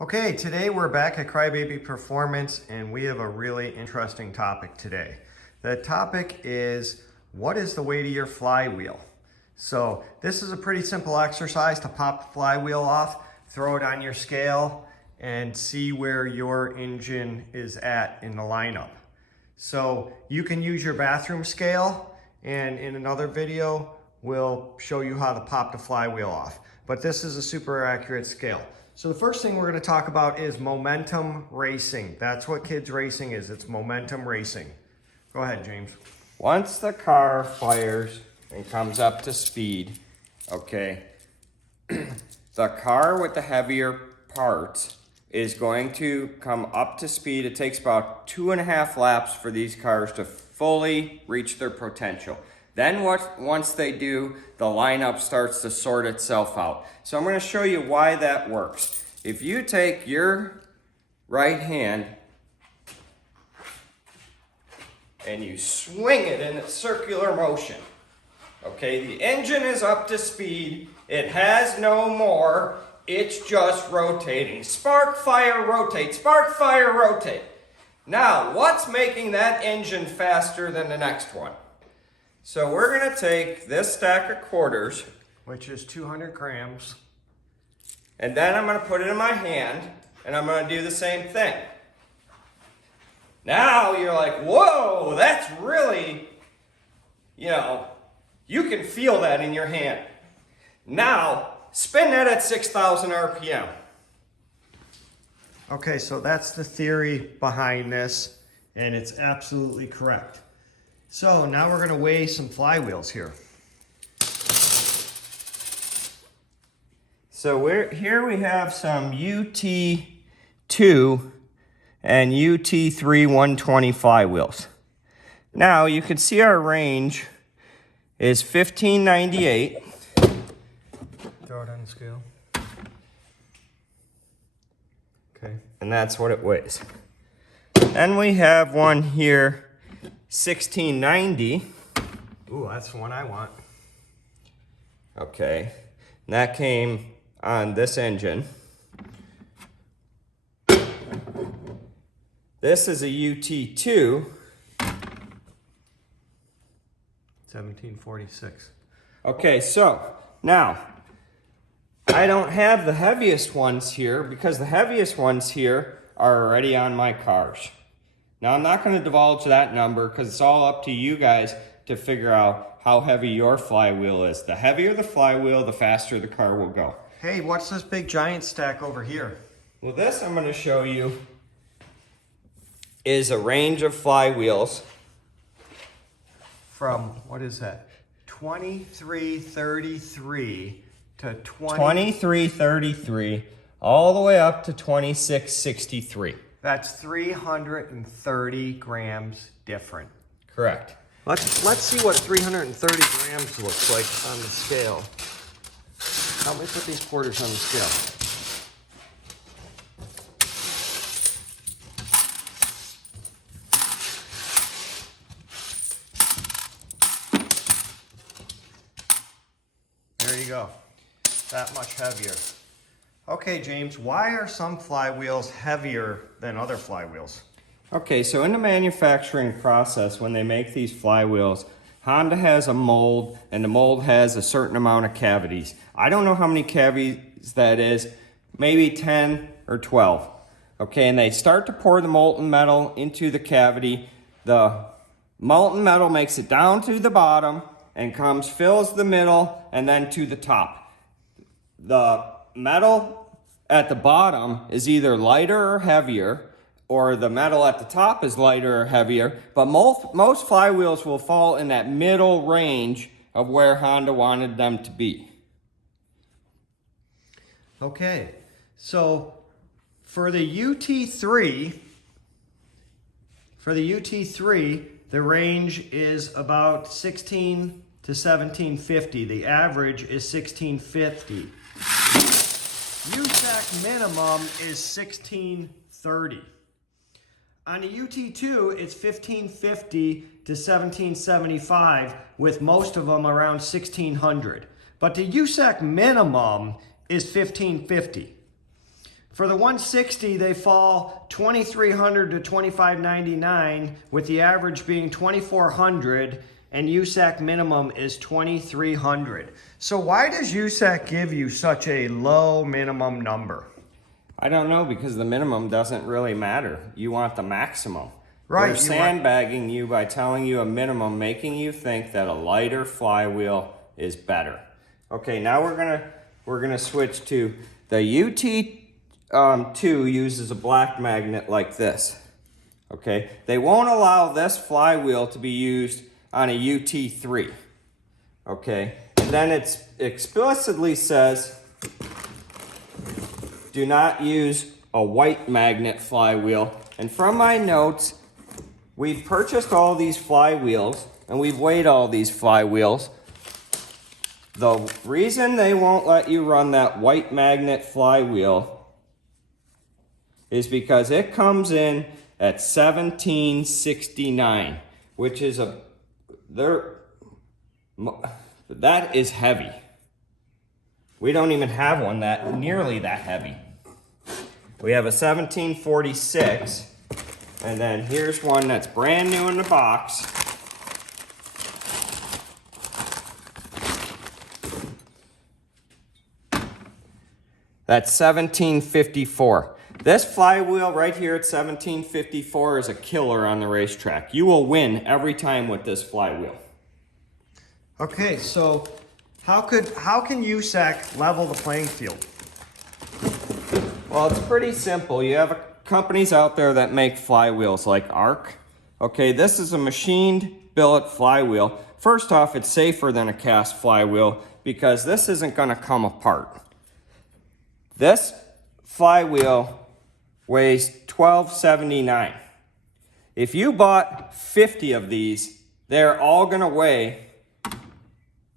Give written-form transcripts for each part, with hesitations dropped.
Okay, today we're back at Krybaby Performance and we have a really interesting topic today. The topic is, what is the weight of your flywheel? So this is a pretty simple exercise to pop the flywheel off, throw it on your scale, and see where your engine is at in the lineup. So you can use your bathroom scale, and in another video, we'll show you how to pop the flywheel off. But this is a super accurate scale. So the first thing we're going to talk about is momentum racing. That's what kids racing is. It's momentum racing. Go ahead, James. Once the car fires and comes up to speed, okay, the car with the heavier parts is going to come up to speed. It takes about 2.5 laps for these cars to fully reach their potential. Then once they do, the lineup starts to sort itself out. So I'm going to show you why that works. If you take your right hand and you swing it in a circular motion, okay, the engine is up to speed. It has no more. It's just rotating. Spark, fire, rotate. Spark, fire, rotate. Now, what's making that engine faster than the next one? So we're going to take this stack of quarters, which is 200 grams. And then I'm going to put it in my hand, and I'm going to do the same thing. Now you're like, whoa, that's really, you can feel that in your hand. Now, spin that at 6,000 RPM. Okay, so that's the theory behind this, and it's absolutely correct. So now we're going to weigh some flywheels here. So here we have some UT2 and UT3 120 flywheels. Now you can see our range is 1598. Throw it on the scale. Okay. And that's what it weighs. Then we have one here, 1690. Ooh, that's the one I want. Okay, and that came on this engine. This is a UT2. 1746. Okay, so now I don't have the heaviest ones here because the heaviest ones here are already on my cars. Now I'm not going to divulge that number because it's all up to you guys to figure out how heavy your flywheel is. The heavier the flywheel, the faster the car will go. Hey, what's this big giant stack over here? Well, this I'm going to show you is a range of flywheels. From, what is that? 2333 to 2333 all the way up to 2663. That's 330 grams different. Correct. Let's see what 330 grams looks like on the scale. Help me put these quarters on the scale. There you go. That much heavier. Okay, James, why are some flywheels heavier than other flywheels? Okay, so in the manufacturing process, when they make these flywheels, Honda has a mold, and the mold has a certain amount of cavities. I don't know how many cavities that is, maybe 10 or 12. Okay, and they start to pour the molten metal into the cavity. The molten metal makes it down to the bottom and fills the middle and then to the top. The metal at the bottom is either lighter or heavier, or the metal at the top is lighter or heavier, but most flywheels will fall in that middle range of where Honda wanted them to be. Okay, so for the UT3, the range is about 16 to 1750. The average is 1650. Usak minimum is 1630. On the UT2, it's 1550 to 1775, with most of them around 1600. But the Usak minimum is 1550. For the 160, they fall 2,300 to 2,599, with the average being 2,400, and Usak minimum is 2,300. So why does Usak give you such a low minimum number? I don't know, because the minimum doesn't really matter. You want the maximum. Right. They're sandbagging you by telling you a minimum, making you think that a lighter flywheel is better. Okay, now we're gonna switch to the UT2 uses a black magnet like this. Okay, they won't allow this flywheel to be used on a UT3. Okay, and then it explicitly says do not use a white magnet flywheel. And from my notes, we've purchased all these flywheels and we've weighed all these flywheels. The reason they won't let you run that white magnet flywheel is because it comes in at 1769, which is that is heavy. We don't even have one that nearly that heavy. We have a 1746, and then here's one that's brand new in the box. That's 1754. This flywheel right here at 1754 is a killer on the racetrack. You will win every time with this flywheel. Okay, so how can Usak level the playing field? Well, it's pretty simple. You have companies out there that make flywheels like Arc. Okay, this is a machined billet flywheel. First off, it's safer than a cast flywheel because this isn't going to come apart. This flywheel weighs 1279. If you bought 50 of these, they're all going to weigh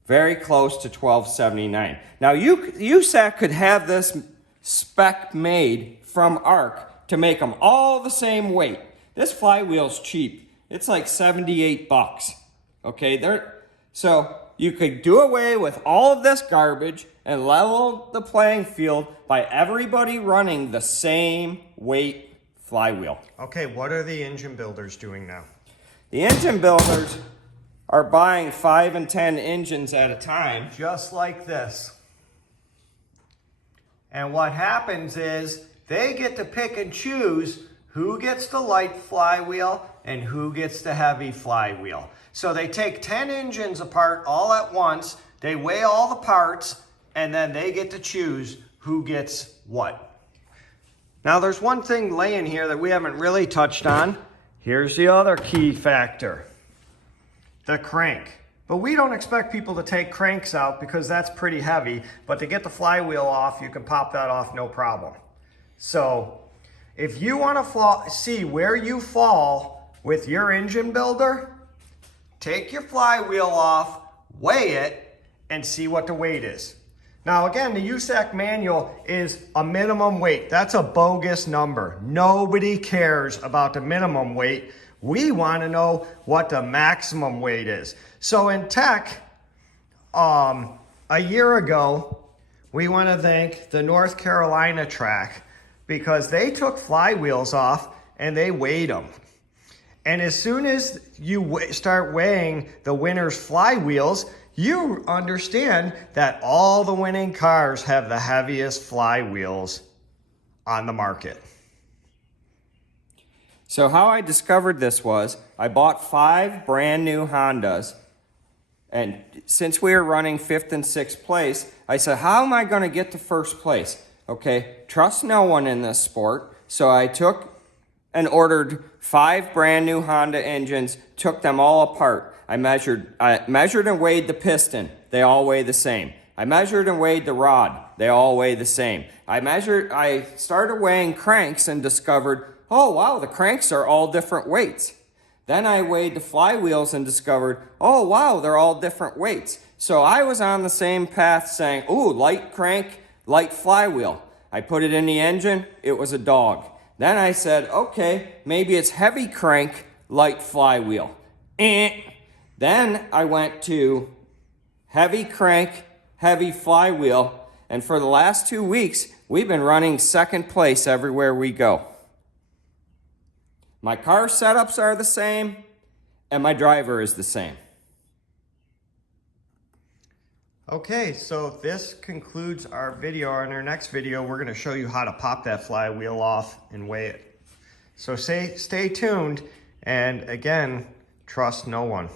very close to 1279. Now, Usak could have this spec made from Arc to make them all the same weight. This flywheel's cheap. It's like 78 bucks. Okay, so you could do away with all of this garbage and level the playing field by everybody running the same weight flywheel. Okay, what are the engine builders doing now? The engine builders are buying 5 and 10 engines at a time. Just like this. And what happens is they get to pick and choose who gets the light flywheel and who gets the heavy flywheel. So they take 10 engines apart all at once, they weigh all the parts, and then they get to choose who gets what. Now there's one thing laying here that we haven't really touched on. Here's the other key factor, the crank. But we don't expect people to take cranks out because that's pretty heavy, but to get the flywheel off, you can pop that off no problem. So if you want to see where you fall with your engine builder, take your flywheel off, weigh it, and see what the weight is. Now again, the Usak manual is a minimum weight. That's a bogus number. Nobody cares about the minimum weight. We want to know what the maximum weight is. So in tech, a year ago, we want to thank the North Carolina track because they took flywheels off and they weighed them. And as soon as you start weighing the winner's flywheels, you understand that all the winning cars have the heaviest flywheels on the market. So how I discovered this was I bought 5 brand new Hondas, and since we were running 5th and 6th place, I said, how am I going to get to first place? Okay, trust no one in this sport. So I took and ordered 5 brand new Honda engines, took them all apart. I measured and weighed the piston. They all weigh the same. I measured and weighed the rod. They all weigh the same. I started weighing cranks and discovered, oh wow, the cranks are all different weights. Then I weighed the flywheels and discovered, oh wow, they're all different weights. So I was on the same path saying, ooh, light crank, light flywheel. I put it in the engine, it was a dog. Then I said, okay, maybe it's heavy crank, light flywheel. Then I went to heavy crank, heavy flywheel, and for the last 2 weeks, we've been running second place everywhere we go. My car setups are the same, and my driver is the same. Okay, so this concludes our video. In our next video, we're gonna show you how to pop that flywheel off and weigh it. So stay tuned, and again, trust no one.